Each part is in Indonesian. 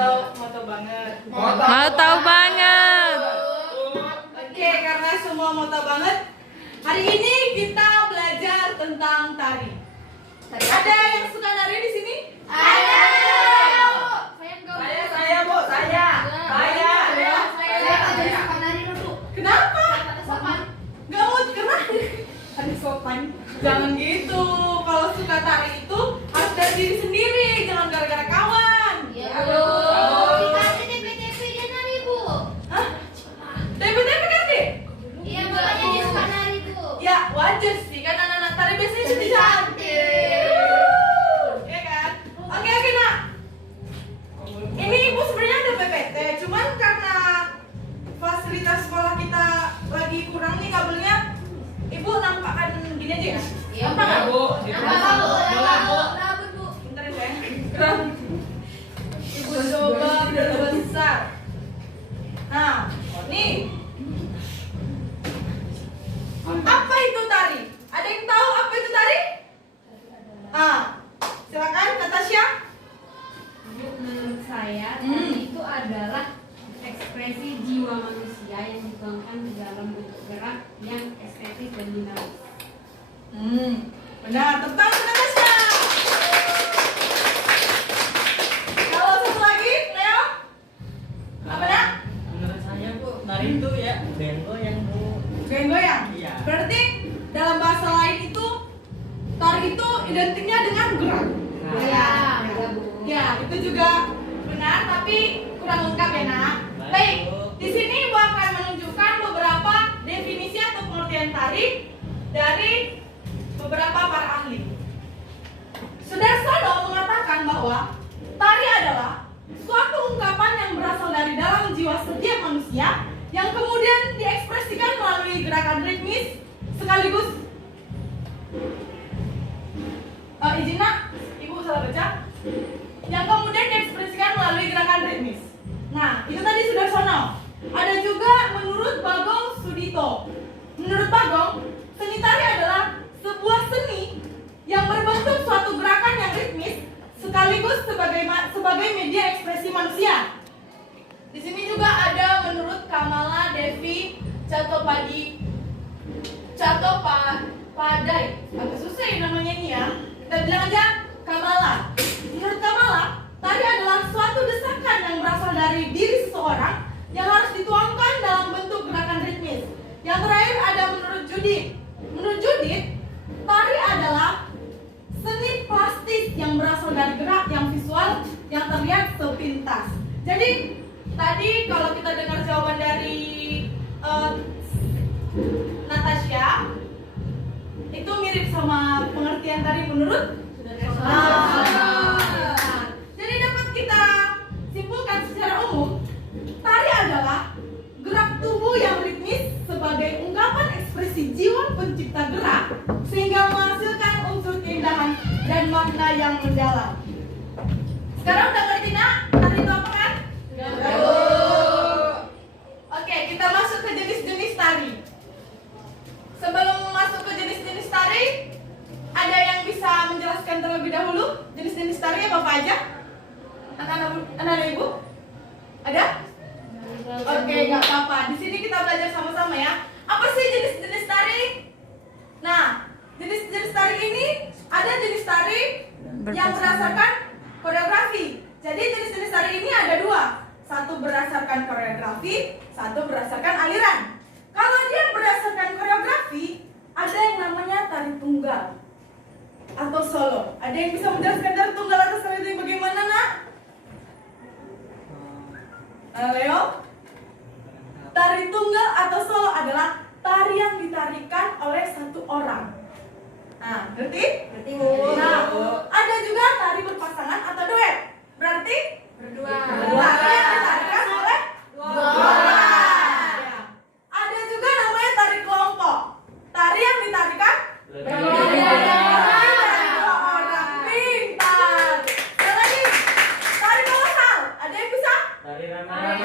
Mau tahu banget. Mau tahu banget. Oke, karena semua mau tahu banget, hari ini kita belajar tentang tari. Ada yang suka nari di sini? Ada. Saya, Bu, saya. Kenapa? Gak mau keren. Ada sopan. Jangan gitu. Kalau suka tari itu harus dari diri sendiri, jangan gara-gara kawan. Hah? TP-TP kan deh? Ya wajar sih, kan anak-anak tari biasanya cantik. Iya kan? Oke, nak. Ini ibu sebenarnya ada PPT, cuman karena fasilitas sekolah kita lagi kurang nih kabelnya, ibu nampakkan gini aja ya? Nampak nggak? Bu. Bentar ya sayang. Ibu coba berbesar. Nah, nih. Apa itu tari? Ada yang tahu apa itu tari? Silakan Natasha. Menurut saya, tari itu adalah ekspresi jiwa manusia yang dituangkan di dalam bentuk gerak yang estetis dan dinamis. Benar, tepuk tangan Natasha. Kalau satu lagi, Leo. Apa nak? Menurut saya, Bu, tari itu ya goyang, Bu. Goyang-goyang. Iya. Berarti dalam bahasa lain itu tari itu identiknya dengan gerak. Ya, itu juga benar, tapi kurang lengkap ya nak. Baik, di sini ibu akan menunjukkan beberapa definisi atau pengertian tari dari beberapa para ahli. Sudarsono mengatakan bahwa tari adalah suatu ungkapan yang berasal dari dalam jiwa setiap manusia yang kemudian diekspresikan melalui gerakan ritmis sekaligus izin nak, ibu salah baca, yang kemudian diekspresikan melalui gerakan ritmis. Nah, itu tadi Sudarsono. Ada juga menurut Bagong Sudito. Menurut Bagong, seni tari adalah sebuah seni yang berbentuk suatu gerakan yang ritmis sekaligus sebagai media ekspresi manusia. Di sini juga ada menurut Kamala Devi Chattopadhyay. Agak susah ya namanya ini ya. Kita bilang aja Kamala. Menurut Kamala, tari adalah suatu desakan yang berasal dari diri seseorang yang harus dituangkan dalam bentuk gerakan ritmis. Yang terakhir ada menurut Judith. Menurut Judith, tari adalah seni plastis yang berasal dari gerak yang visual yang terlihat sepintas. Jadi tadi kalau kita dengar jawaban dari Natasha, itu mirip sama pengertian tadi menurut Jadi dapat kita simpulkan secara umum, tari adalah gerak tubuh yang ritmis sebagai ungkapan ekspresi jiwa pencipta gerak sehingga menghasilkan unsur keindahan dan makna yang mendalam. Sekarang udah ngerti nak tari itu apa kan? Oke, kita masuk ke jenis-jenis tari. Sebelum masuk ke jenis-jenis tari, ada yang bisa menjelaskan terlebih dahulu jenis-jenis tari apa aja? Anak-anak ibu? Ada? Oke, nggak apa-apa. Di sini kita belajar sama-sama ya. Apa sih jenis-jenis tari? Nah, jenis-jenis tari ini ada jenis tari yang berdasarkan koreografi. Jadi jenis-jenis tari ini ada dua. Satu berdasarkan koreografi, satu berdasarkan aliran. Kalau dia berdasarkan koreografi, ada yang namanya tari tunggal atau solo. Ada yang bisa menjelaskan tari tunggal atau solo itu bagaimana nak? Leo? Tari tunggal atau solo adalah tari yang ditarikan oleh satu orang. Nah, ngerti? Ngerti. Nah, ada juga tari berpasangan atau duet. Berarti berdua. Tari yang ditarikan oleh dua orang. Ya. Ada juga namanya tari kelompok. Tari yang ditarikan dua orang. Pintar. Ada lagi tari kolosal. Ada yang bisa? Tari Tari rame-rame.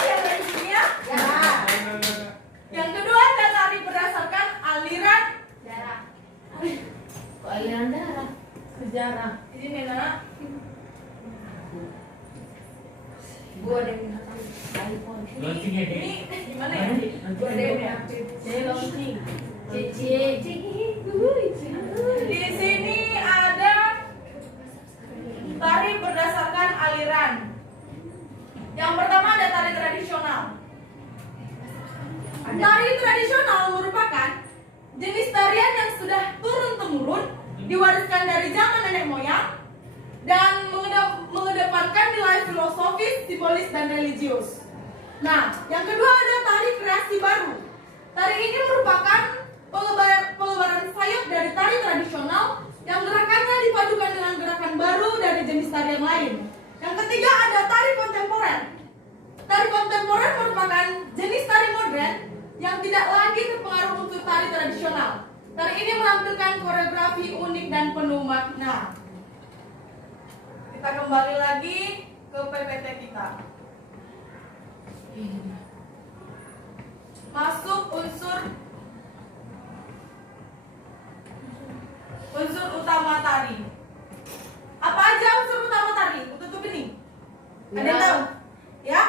Yang dari sini ya. Yang kedua ada tari berdasarkan aliran darah. Kok aliran darah? Sejarah. Ini nak. Gua ada yang minta iPhone. Launching ya, Ini Dek? gimana ya? Gua ada yang minta Saya launching. Cece. Di sini ada tari berdasarkan aliran. Yang pertama ada tari tradisional. Tari tradisional merupakan jenis tarian yang sudah turun-temurun diwariskan dari zaman nenek moyang dan mengedepankan nilai filosofis, simbolis, dan religius. Nah, yang kedua ada tari kreasi baru. Tari ini merupakan pengembaraan sayap dari tari tradisional yang gerakannya dipadukan dengan gerakan baru dari jenis tari yang lain. Yang ketiga ada tari kontemporer. Tari kontemporer merupakan jenis tari modern yang tidak lagi terpengaruh unsur tari tradisional. Tari ini menampilkan koreografi unik dan penuh makna. Kita kembali lagi ke PPT kita. Masuk unsur utama tari. Apa aja unsur utama tari? Tutup ini. Ada yang tahu? Ya?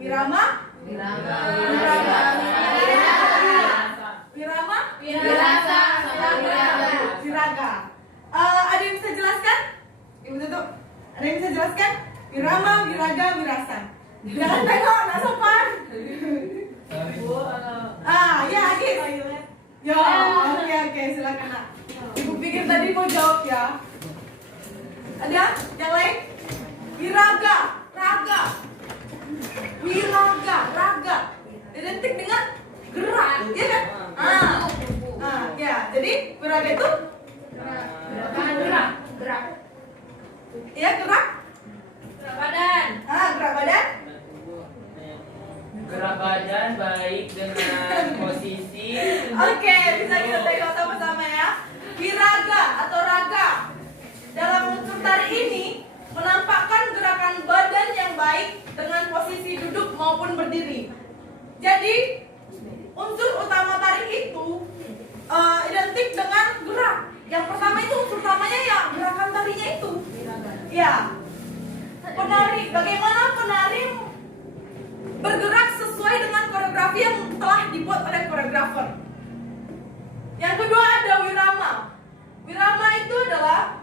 Wirama? Wirama. Wiraga. Ada yang bisa jelaskan? Ibu tutup. Ada yang bisa jelaskan? Wirama, wiraga, wirasa. Jangan tengok, nak sopan. Ya, Agis. Ya, oke, silakan nak. Ibu pikir tadi mau jawab ya. Ada yang lain? Wiraga, raga. Wiraga, raga. Identik dengan gerak, ya kan? Ya. Jadi wiraga itu gerak. Ya, gerak. Gerak badan. Gerak badan. Gerak badan baik dengan posisi. Oke, bisa kita tengok sama-sama ya. Wiraga atau raga dalam unsur tari ini menampakkan gerakan badan yang baik dengan posisi duduk maupun berdiri. Jadi unsur utama tari itu identik dengan gerak. Yang pertama itu unsur utamanya ya gerakan tarinya itu. Ya. Penari, bagaimana penari bergerak sesuai dengan koreografi yang telah dibuat oleh koreografer. Yang kedua ada wirama. Wirama itu adalah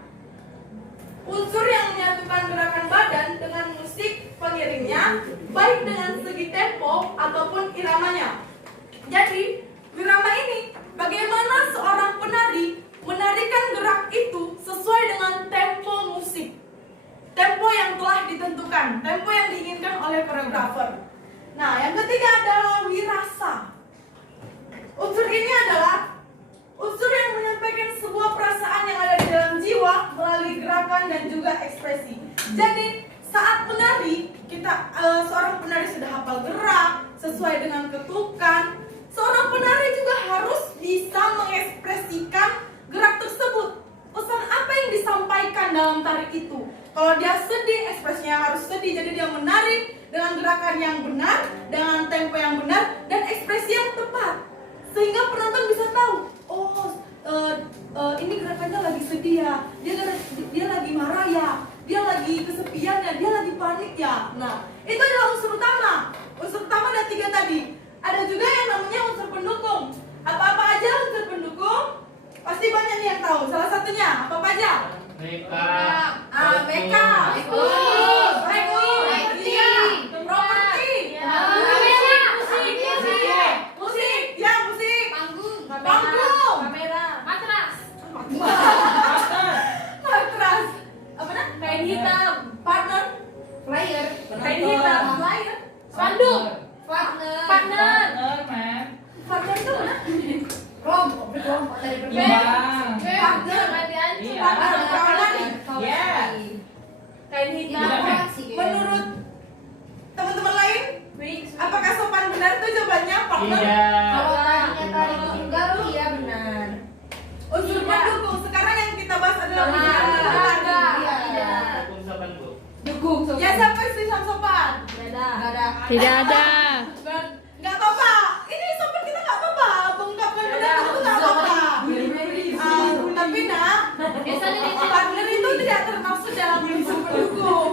unsur yang menyatukan gerakan badan dengan musik pengiringnya, baik dengan segi tempo ataupun iramanya. Jadi, wirama ini bagaimana seorang penari menarikan gerak itu sesuai dengan tempo musik. Tempo yang telah ditentukan, tempo yang diinginkan oleh koreografer. Nah, yang ketiga adalah wirasa. Unsur ini adalah unsur yang menyampaikan sebuah perasaan yang ada di dalam jiwa melalui gerakan dan juga ekspresi. Jadi, saat menari, seorang penari sudah hafal gerak sesuai dengan ketukan. Seorang penari juga harus bisa mengekspresikan gerak tersebut. Pesan apa yang disampaikan dalam tari itu? Kalau dia sedih, ekspresinya harus sedih. Jadi dia menari dengan gerakan yang benar, dengan tempo yang benar, dan ekspresi yang tepat. Sehingga penonton bisa tahu, ini gerakannya lagi sedih ya, dia lagi marah ya, dia lagi kesepian ya, dia lagi panik ya. Nah, itu adalah unsur utama. Unsur utama ada 3 tadi. Ada juga yang namanya unsur pendukung. Apa-apa aja unsur pendukung? Pasti banyak nih yang tahu. Salah satunya apa aja? Makeup. Musik. Panggung. Matras. Matras. Apa nak? Kain hitam. Partner. Player. Kain hitam. Layar. Spanduk. Partner. Man. Partner itu mana? Kelompok dari Imbang. Partner. Iya. Partner. Kawan. Ya. Kain hitam. Iya. Menurut teman-teman lain, apakah sopan benar tuh jawabannya partner? Tidak. Kalau tadinya tadi tunggal, iya benar. Unsur pendukung. Sekarang yang kita bahas adalah unsur Tidak. tadi. Hukum sopan, Bu. Dukung. Ya siapa sih yang sopan? Tidak ada. Nggak apa-apa. Ini sopan kita nggak apa-apa. Mengungkapkan pendapat itu nggak apa-apa. Tapi nak, Biasanya di Partner itu tidak termasuk dalam unsur pendukung.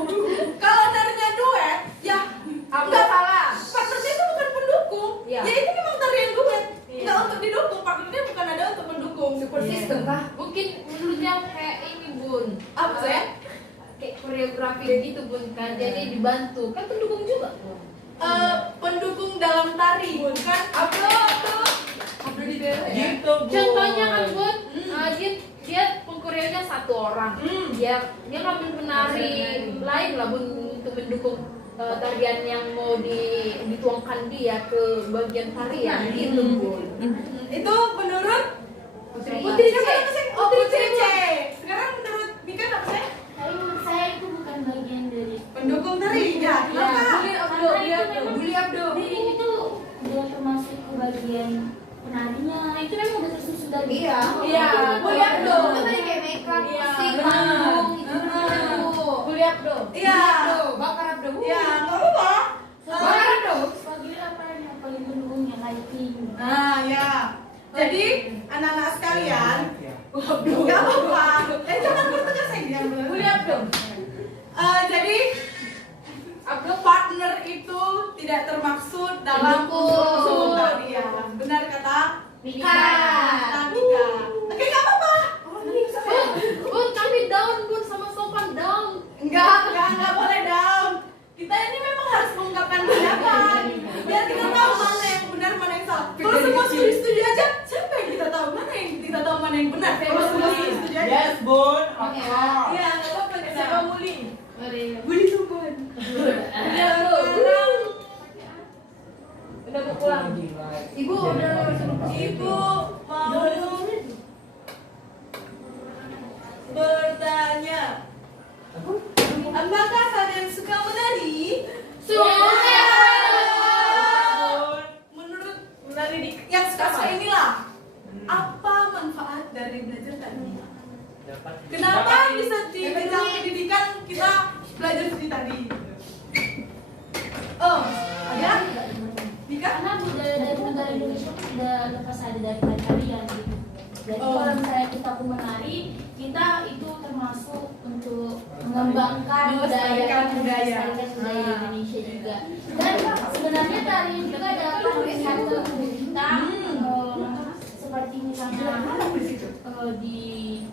Kalau tarinya duet, ya enggak salah. Partnernya itu bukan pendukung. Iya. Ya itu memang tari yang duet. Iya. Enggak untuk didukung. Partnernya bukan ada untuk mendukung. Support system kah? mungkin menurutnya kayak ini Bun. Apa saya? Kayak koreografi gitu Bun kan. Jadi dibantu. Kan pendukung juga. Pendukung dalam tari, bukan upload di bawah. Gitu, Bu. Contohnya kan Bun, dia pengkoreonya satu orang. Dia ngambil penari lain lah Bun untuk mendukung tarian yang mau dituangkan dia ke bagian tarian gitu Bun. Itu menurut Putri C. Oh, Putri C. Sekarang menurut Mika apa saya? Tapi menurut saya itu bukan bagian dari Pendukung tari, ya. Kenapa? Bully Abdo. Jadi itu udah termasuk ke bagian penarinya. Itu memang udah tersusun dari Iya. Bully Abdo. Itu tadi kayak makeup, Iya, musik, benar. panggung, itu Bully Abdo. Iya. Bakar Abdo. Ya, nggak apa-apa. Bakar Abdo. Sebagai apa yang paling mendukungnya lighting. Nah, ya. Jadi, anak-anak sekalian, nggak apa-apa. Jangan bertengkar saya yang benar. Bully Abdo. Jadi, partner itu tidak termaksud dalam unsur tari ya. Benar kata Mika. Mika. Oke, nggak apa-apa. Bun, kami down Bun sama sopan down. Enggak boleh down. Kita ini memang harus mengungkapkan pendapat. Biar kita tahu mana yang benar, mana yang salah. Kalau semua setuju aja, siapa yang kita tahu? Mana yang kita tahu mana yang benar? Kalau semua setuju aja. Yes, Bun. Iya, nggak apa-apa. Siapa bully? Mari. Bully Tuban. Udah mau pulang. Ibu udah Ibu mau bertanya, apakah kalian suka menari? Menurut menari yang suka inilah, apa manfaat dari belajar tari? Kenapa bisa di jenjang pendidikan kita belajar seni tari? Oh, ada? Dika? karena budaya dari negara Indonesia itu sudah lepas ada dari tarian gitu. Jadi kalau misalnya kita pun menari, kita itu termasuk untuk mengembangkan Melestarikan budaya. melestarikan budaya Indonesia juga. Dan sebenarnya tari juga dapat melihat ke tubuh kita, seperti misalnya di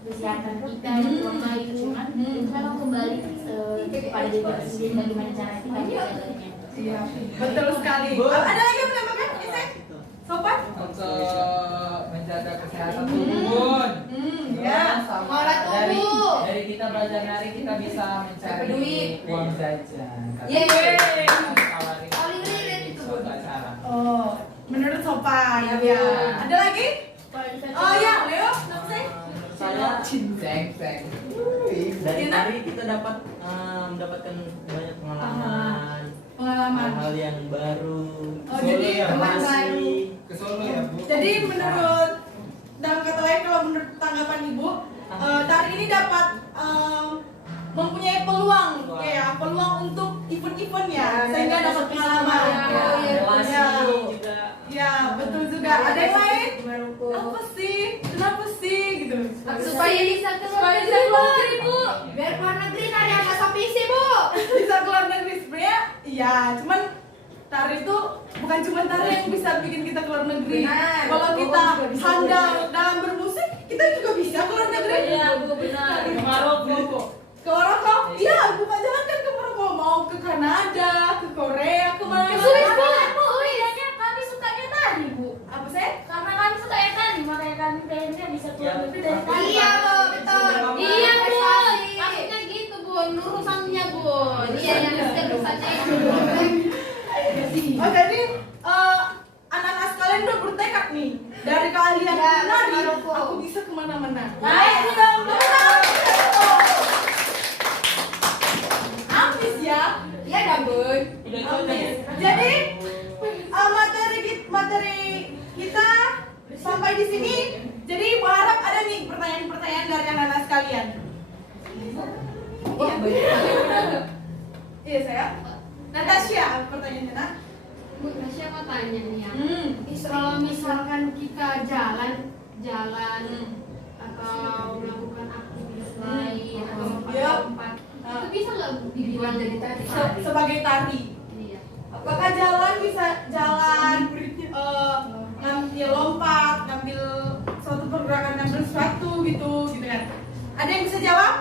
kesehatan kita, di rumah itu cuman itu memang kembali kepada diri kita sendiri bagaimana cara kita menjaganya. Iya, betul sekali. Ada lagi yang menambahkan? Isek? Sopan? Untuk menjaga kesehatan tubuh, Bun. Ya. Sama Malah dari tubuh. kita belajar nari kita bisa mencari duit. uang jajan. Yeay. Tawarin Paling relate itu, Bun. suatu acara. Oh, menurut sopan. Ya. Ada lagi? Oh ya, Leo, nama saya? Menurut saya Seng. dari Gina? tari kita dapat mendapatkan banyak pengalaman, Pengalaman. hal-hal yang baru. Oh, jadi teman baru. Ke Solo ya, Bu. Jadi menurut dalam kata lain kalau menurut tanggapan Ibu, tari ini dapat mempunyai peluang untuk event-event ya, sehingga dapat pengalaman. relasi Ya. juga. Ya, betul juga. Ada yang lain? Apa sih? Kenapa sih gitu? Supaya bisa keluar negeri, Bu. Biar keluar negeri tari agak sapisi, Bu. Bisa keluar negeri sebenarnya? Iya, cuman tari itu bukan cuma tari yang bisa bikin kita keluar negeri. Benar. Kalau kita handal dalam bermusik, kita juga bisa keluar negeri. Iya, Bu, benar. Maroko. Ke Maroko? Iya, buka jalan kan ke Maroko. Mau ke Kanada, ke Korea, kemana? Ke Swiss, Bu. Iya, kami sukanya tari, Bu. Apa sih? Karena kami suka tari, makanya kami pengennya bisa keluar negeri dari tari. Iya, Bu, betul. Iya, Bu. Maksudnya gitu, Bun. Lurusannya, Bun. Iya, yang lurusannya itu. Oh, jadi anak-anak sekalian udah bertekad nih dari keahlian menari, aku bisa kemana-mana. Naik dong, Ambis ya. Iya, dah, Bun. Ambis. Jadi materi kita sampai di sini. Jadi Ibu harap ada nih pertanyaan-pertanyaan dari anak-anak sekalian. Iya saya. Natasha, pertanyaannya nak. Bu, Tasya mau tanya nih ya. Kalau Kalau misalkan kita jalan atau melakukan dibilang jadi tari. sebagai tari. Iya. Apakah jalan bisa jalan ngambil lompat, ngambil suatu pergerakan, ngambil sesuatu gitu kan? Ada yang bisa jawab?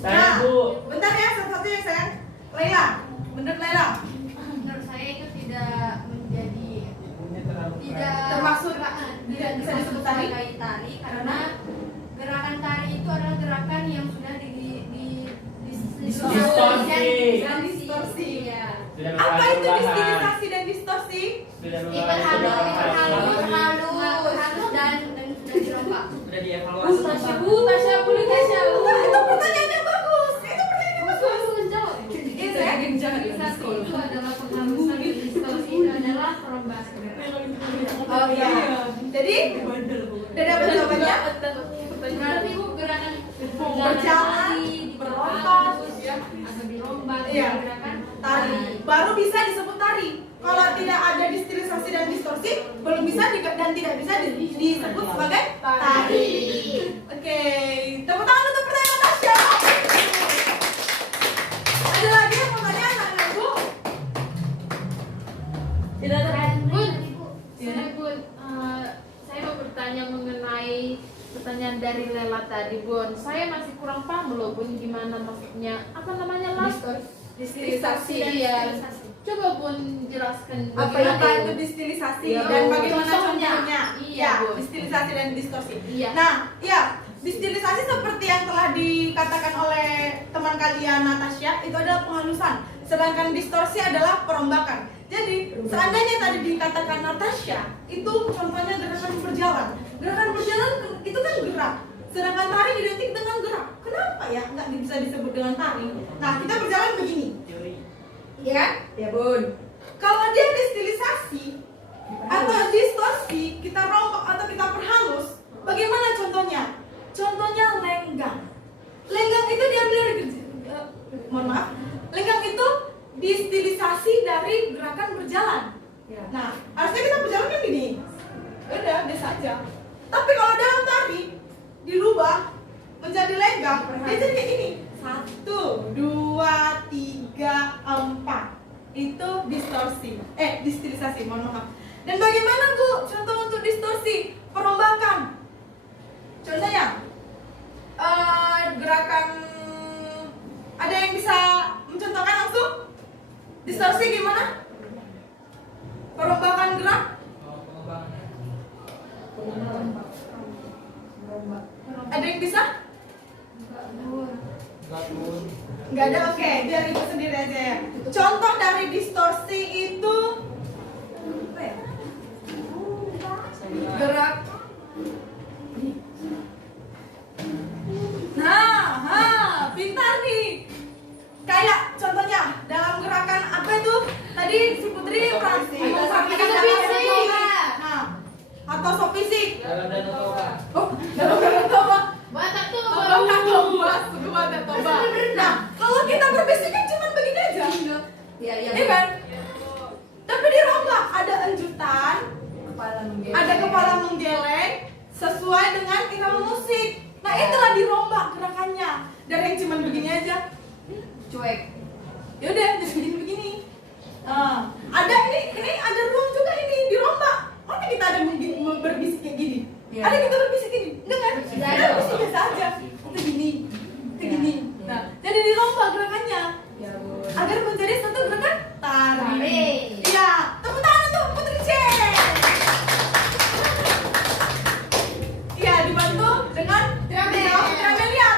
Saya Bu. Bentar ya, satu-satu ya sayang. Laila, bener Laila. Menurut saya itu tidak menjadi tidak Termasuk tidak bisa disebut tari? sebagai tari karena gerakan tari itu adalah gerakan yang sudah Distorsi. Iya. Sudah Apa itu perubahan. distilisasi dan distorsi? Sudah Diperhalus perubahan. dan sudah dirombak. Sudah dievaluasi. Tasya boleh Tasya. Itu pertanyaannya bagus. Itu pertanyaannya bagus. Iya, saya distilisasi itu adalah penghalusan, distorsi itu adalah perombakan. Oh iya. Jadi, udah dapat jawabannya? Berarti Bu gerakan Berjalan, berlompat, atau dirombak Iya. gerakan Tari. Baru bisa disebut tari. Kalau tidak ada distilisasi dan distorsi, belum bisa dan tidak bisa disebut sebagai tari. Oke, tepuk tangan untuk pertanyaan Tasya. Ada lagi yang mau tanya anak-anak Bu? Tidak ada. Bun, saya mau bertanya mengenai pertanyaan dari Lela tadi, Bun. Saya masih kurang paham loh, Bun, gimana maksudnya apa namanya lah? Distilisasi dan Iya. distilisasi. Coba Bun jelaskan. Apa itu distilisasi Iya, dan Bu. bagaimana Contohnya. contohnya? Iya, Ya, Bu. distilisasi dan distorsi. Iya. Nah, ya, distilisasi seperti yang telah dikatakan oleh teman kalian Natasha, itu adalah penghalusan. Sedangkan distorsi adalah perombakan. Jadi, seandainya tadi dikatakan Natasha, itu contohnya gerakan berjalan. Gerakan berjalan itu kan gerak. Sedangkan tari identik dengan gerak. Kenapa ya nggak bisa disebut dengan tari? Nah, kita berjalan begini. Iya kan? Ya Bun. Kalau dia distilisasi atau distorsi, kita rombak atau kita perhalus, bagaimana contohnya? Contohnya lenggang. Lenggang itu diambil dari mohon maaf. Lenggang itu distilisasi dari gerakan berjalan. Nah, harusnya kita berjalan kan gini. Udah, biasa aja. Tapi kalau dalam tari dirubah menjadi lenggang, dia jadi kayak gini. 1, 2, 3, 4. Itu distorsi. Distilisasi, mohon maaf. Dan bagaimana Bu contoh untuk distorsi? Perombakan. Contohnya gerakan, ada yang bisa mencontohkan langsung? Distorsi gimana? Perombakan gerak? Ada yang bisa? Nggak ada, oke, biar ibu sendiri aja ya. Contoh dari distorsi itu apa ya? Gerak. Nah, pintar nih. Kayak contohnya dalam gerakan apa itu? Tadi si Putri memperhatikan fisik. Nah, atau sok fisik. Dalam Danau Toba. Oh, dalam gerakan Toba. Batak tuh. Batak Toba, Batak Toba. Nah, kalau kita berbisik kan cuma begini aja. Iya kan? Tapi dirombak, ada enjutan, ada kepala menggeleng sesuai dengan irama musik. Nah, itulah dirombak gerakannya. Dari yang cuma begini aja, cuek. Ya udah, jadi begini. Ada ini ada ruang juga ini dirombak. Mana kita ada berbisik kayak gini? Ada kita berbisik gini? Enggak kan? Kita berbisik biasa aja. Itu gini, itu gini. Nah, jadi dirombak gerakannya. Agar menjadi satu gerakan tari. Iya, tepuk tangan untuk Putri C. Iya, dibantu dengan Tramelia.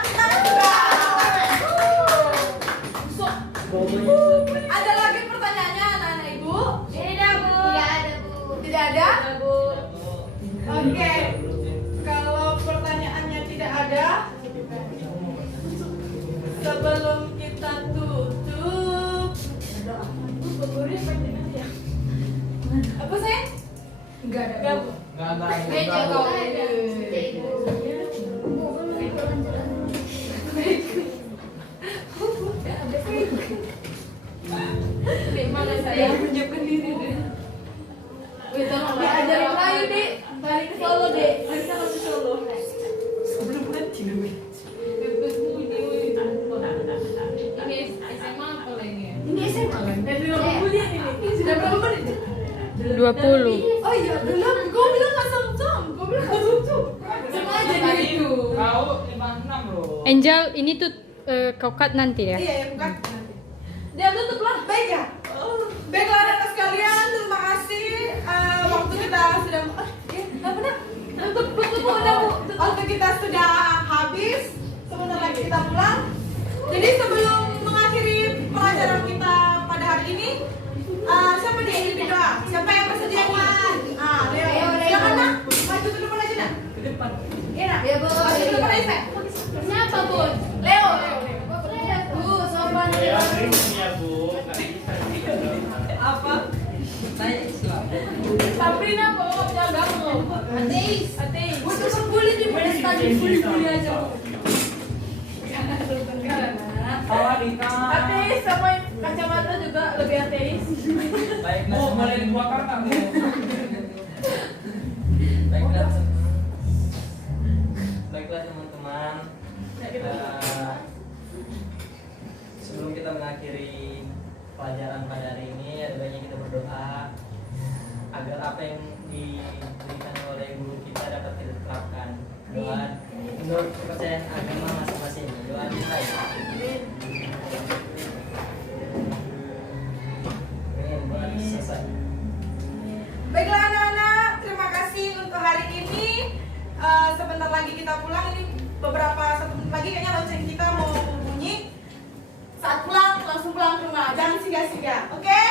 Ada lagi pertanyaannya anak-anak ibu? Tidak ada Bu. Tidak ada? Oke. Kalau pertanyaannya tidak ada, sebelum kita tutup, apa saya? Enggak ada. Meja kau. Dek, mana saya? Menyiapkan diri deh. Wih, tolong Diajarin lagi deh. Balik ke Solo deh. Kita masuk Solo. Sebelum nanti dulu. Ini Oh iya, belum. Gue bilang nggak sum-sum. Sengaja gitu. Kau 56 loh. Angel, ini tuh kau cut nanti ya? Iya, ya bukan. Dia tutup lah. Baik ya. Baiklah anak sekalian, terima kasih. Waktu kita sudah. Nggak benar. Tutup udah bu. Waktu kita sudah habis. Sebentar lagi kita pulang. Jadi sebelum mengakhiri pelajaran kita pada hari ini, siapa nih yang ingin doa? Siapa yang bersedia nih? Leo. Silakan nak. Maju ke depan aja nak. Ke depan. Iya nak. Ya, Bu. Maju ke depan aja. Siapa, Bu? Leo. Bu, sopan. Ya, ya Bu. Nggak bisa Apa? Naik silakan. Sabrina kok jaga kamu. Ateis. Ateis. Untuk membuli di pada stadion bully-bully aja. Tawarika. Ateis sama kacamata juga lebih ateis. Baik, Oh, boleh dua kakak Bu. Baiklah, baiklah teman-teman. Sebelum kita mengakhiri pelajaran pada hari ini, ada baiknya kita berdoa agar apa yang diberikan oleh guru kita dapat kita terapkan. Doa menurut kepercayaan agama masing-masing. Doa kita ya. Amin. Selesai. Baiklah anak-anak, terima kasih untuk hari ini. Sebentar lagi kita pulang. Ini beberapa 1 menit lagi kayaknya lonceng kita mau bunyi. Saat pulang langsung pulang ke rumah. Jangan singgah-singgah. Oke?